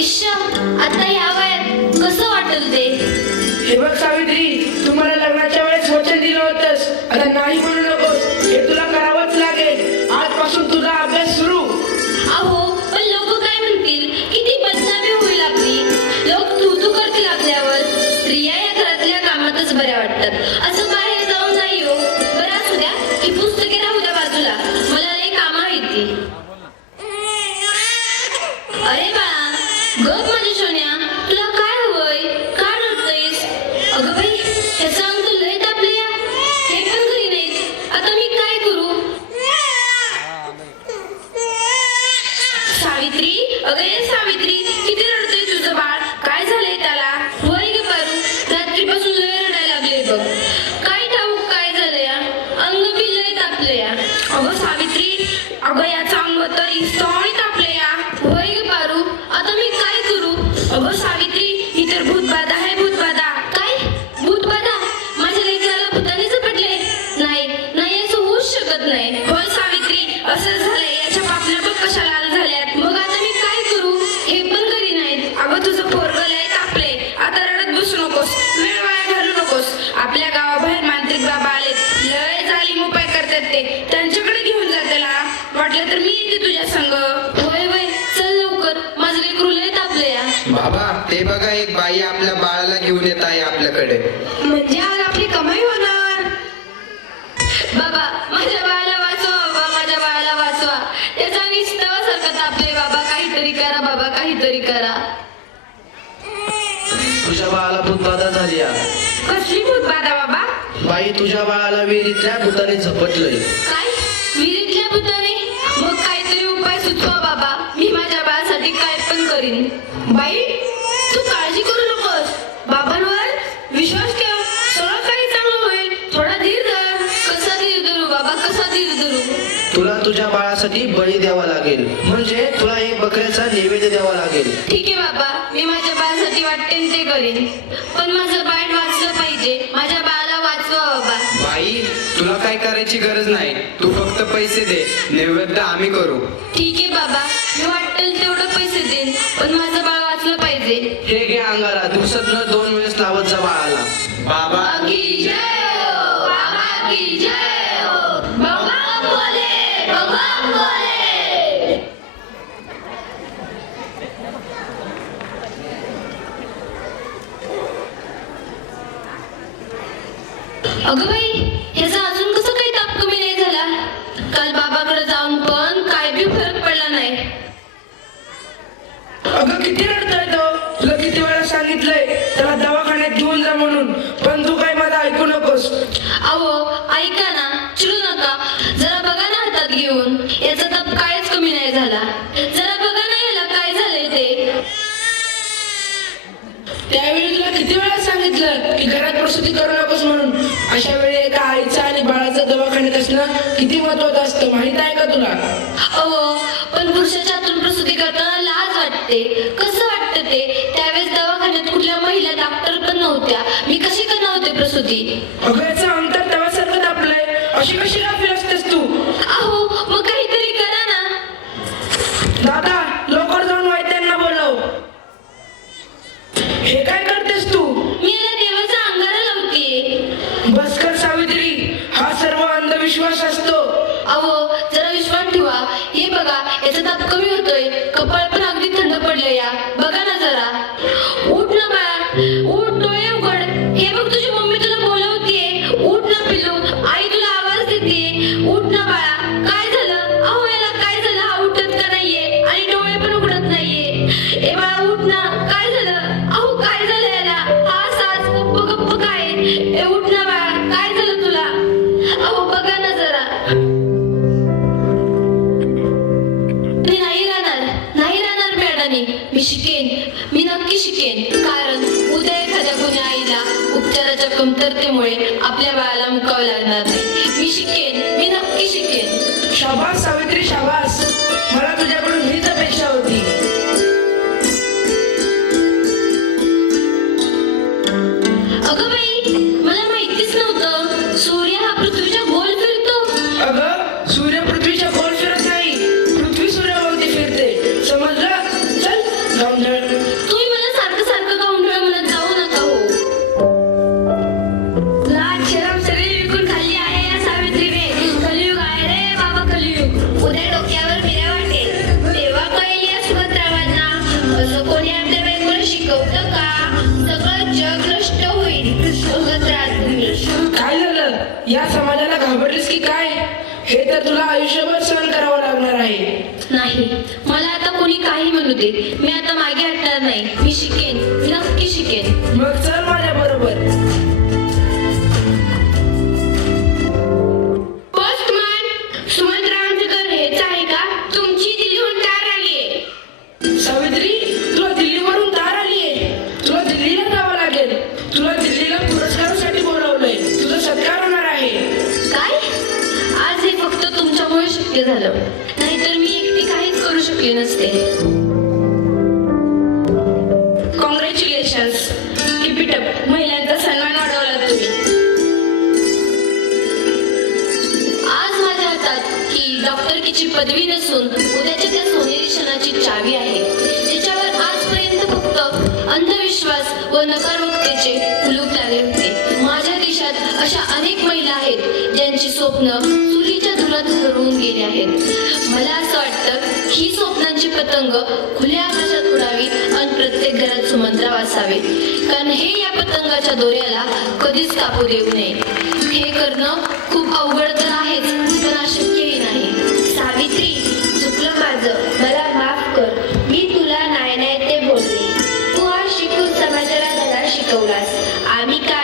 इश्श, आता ह्या वयात कसं वाटेल ते? हे बघ सावित्री, तुम्हाला लग्नाच्या वेळेस वचन दिलं होतंस, आता नाही म्हणू नकोस. हे तुला करावंच लागेल. आजपासून तुझा अभ्यास सुरू. अहो, पण लोक काय म्हणतील? किती बदनामी होईल आपली. लोक तू करतील आपल्यावर. स्त्रिया या घरातल्या कामातच बऱ्या वाटतात. असं बाहेर जाऊन नाही हो. बरं असू द्या, ही पुस्तके राहू द्या बाजूला. मला लई कामं आहेत ती. अरे बाळा, गप माझी सोन्या, तुला काय हवंय? का रडतोयस? अगं बाई, ह्याचं अंग तर लय तापलंय. हे पण घरी नाहीत. आता मी काय करू? सावित्री, अगं ये सावित्री, किती रडतोय तुझं बाळ? काय झालंय त्याला? होय ग पारू, रात्रीपासून लय रडायला लागले बघ. काय ठाऊक काय झालंय? अंग बी लय तापलंय. अगं सावित्री, अगं याचं अंग तर इस्तवणी तापलंय. होय ग पारू, आता मी काय करू? अगं सावित्री, ही तर भूतबाधा आहे, भूतबाधा. काय भूतबाधा? माझ्या लेकराला भूताने झपटले? नाही नाही, असं होऊच शकत नाही. होय सावित्री, असं झालंय. याच्या पापण्या बघ कशा लाल झाल्यात. मग आता मी काय करू? हे पण घरी नाहीत. अगं तुझं पोरगं लय तापलंय. आता रडत बसू नकोस, वेळ वाया घालू नकोस. आपल्या गावाबाहेर मांत्रिक बाबा आलेत. लय जालीम उपाय करतात ते. त्यांच्याकडे घेऊन जा त्याला. वाटलं तर मी येते तुझ्या संग. होय होय, चल लवकर, माझं लेकरू लय तापलंय. बाबा, ते बघा, एक बाई आपल्या बाळाला घेऊन येत आहे आपल्याकडे. म्हणजे आज आपली कमाई होणार. बाबा, माझ्या बाळाला वाचवा. बाबा, माझ्या बाळाला वाचवा. त्याचा निस्तवासारखं तापले. बाबा, काहीतरी करा. बाबा, काहीतरी करा. तुझ्या बाळाला भूतबाधा झाली आहे. कसली भूतबाधा बाबा? बाई, तुझ्या बाळाला विहिरीतल्या भूताने झपटलंय. काय? विहिरीतल्या भूताने? मग काहीतरी उपाय सुचवा बाबा. मी माझ्या बाळासाठी काय पण करीन. बाई, तू काळजी करू नकोस. बाबांवर विश्वास ठेव. सगळं काही चांगलं होईल. थोडा धीर धर. कसा धीर धरू बाबा, कसा धीर धरू? तुला तुझ्या बाळासाठी बळी द्यावा लागेल. म्हणजे तुला एक बकऱ्याचा नैवेद्य द्यावा लागेल. ठीक आहे बाबा, मी माझ्या बाळासाठी वाटेन ते करीन. पण माझं बाळ वाचलं पाहिजे. माझ्या बाळाला वाचवा बाबा. बाई, तुला काय करायची गरज नाही. तू फक्त पैसे दे, नैवेद्य आम्ही करू. ठीक आहे बाबा, मी वाटेल तेवढं पैसे देईन. पण माझं बाळ वाचलं पाहिजे. हे घे अंगाला. दिवसातनं 2 वेळेस लावत जा बाळाला. बाबा, की जय हो, बाबा की जय हो. भगवान बोले, भगवान बोले. अगं बाई, ह्याचा अजून कसं काही ताप कमी नाही झाला? काल बाबाकडे जाऊन पण काय बी फरक पडला नाही. अगं किती रडतोय तो. तुला किती वेळा सांगितलंय त्याला दवाखान्यात घेऊन जा म्हणून, पण तू काय माझं ऐकू नकोस. अहो, ऐका ना, चिडू नका. जरा बघा ना हातात घेऊन. याचा ताप कायच कमी नाही झाला. जरा बघा ना याला काय झालंय ते. त्यावेळी तुला किती वेळा सांगितलं की घरात प्रसूती करू नकोस म्हणून. अशा वेळी एका आईचं आणि बाळाचं दवाखान्यात असणं किती महत्वाचं असतं, माहित आहे का तुला? अहो, पण पुरुषाच्या हातून प्रसूती करताना लाज वाटते. कसं वाटतं ते? त्यावेळेस दवाखान्यात कुठल्या महिला डॉक्टर पण नव्हत्या. मी कशी करणार होते प्रसूती? अगं याचं अंतर तव्यासारखं तापलंय. अशी कशी गाफील असतेस तू? अहो, मग काहीतरी करा ना. दादा, लवकर जाऊन वैद्यांना बोलव. हे काय करतेस तू? मी याला देवाचा अंगारा लावते. बस कर सावित्री, हा सर्व अंधविश्वास असतो. अहो, जरा विश्वास ठेवा. हे बघा, याचा ताप कमी होतोय. कपाळ पण अगदी थंड पडलंय. या बघा ना जरा. उठ ना बाळा, उठ, डोळे उघड. हे बघ, तुझी मम्मी तुला बोलवतीये. उठ ना पिल्लू, आई तुला आवाज देते. उठ ना बाळा. काय झालं? अहो, याला काय झालं? हा उठत का नाहीये आणि डोळे पण उघडत नाहीये. ए बाळा, उठ ना. काय झालं? अहो, काय झालं याला? हा सास गप्प गप्प काय? ए उठ ना बाळा, काय झालं तुला? अहो, बघा ना जरा. मी नाही राहणार, नाही राहणार मॅडमनी. मी शिकेन, मी नक्की शिकेन. कारण उद्या एखाद्या कोण्या आईला उपचाराच्या कमतरतेमुळे आपल्या बाळाला मुकावं लागणार नाही. मी शिकेन, मी नक्की शिकेन. शाबास सावित्री, शाबास. मला तुझ्याकडून हीच अपेक्षा होती. अगं बाई, मला माहितीच नव्हतं. सूर्य हा पृथ्वीच्या गोल फिरतो. अगं, सूर्य पृथ्वीच्या गोल फिरत नाही, पृथ्वी सूर्याभोवती फिरते. समजलं? चल जाऊन हे तर तुला आयुष्यभर सहन करावं लागणार आहे. नाही, मला आता कोणी काही म्हणू दे, मी आता मागे हटणार नाही. मी शिकेन, नक्की शिकेन. मग चल माझ्या बरोबर. पोस्टमन, सुमंतरावांचं घर हेच आहे का? तुमची दिल्लीहून कार आलीये. सावित्री, तुला दिल्लीवरून तार आलीये. तुला दिल्लीला जावं लागेल. तुला दिल्लीला पुरस्कारासाठी बोलवलंय. तुझा सत्कार होणार आहे. काय? आज हे फक्त तुमच्यामुळे शक्य झालं, नाहीतर मी एकटी काहीच करू शकले नसते. कॉंग्रॅच्युलेशन्स. Keep it up. महिलांचा सन्मान वाढवला तुम्ही. आज माझ्या हातात ही डॉक्टरकीची पदवी नसून उद्याच्या त्या सोनेरी क्षणाची चावी आहे, ज्याच्यावर आजपर्यंत फक्त अंधविश्वास व नकारवक्तेचे कुलूप लागले होते. माझ्या देशात अशा अनेक महिला आहेत ज्यांची स्वप्न चुलीच्या धुरात हरवून गेली आहेत. मला असं वाटतं ही स्वप्नांची पतंग खुल्या आकाशात उडावी आणि प्रत्येक घरात सुमंतराव असावे, कारण हे या पतंगाच्या दोऱ्याला कधीच कापू देऊ नये. हे करणं खूप अवघड तर आहेच, पण अशक्यही नाही. सावित्री, चुकलं माझं, मला माफ कर. मी तुला नाही नाही ते बोलले. तू आज शिकून समाजाला धडा शिकवलास. आम्ही काय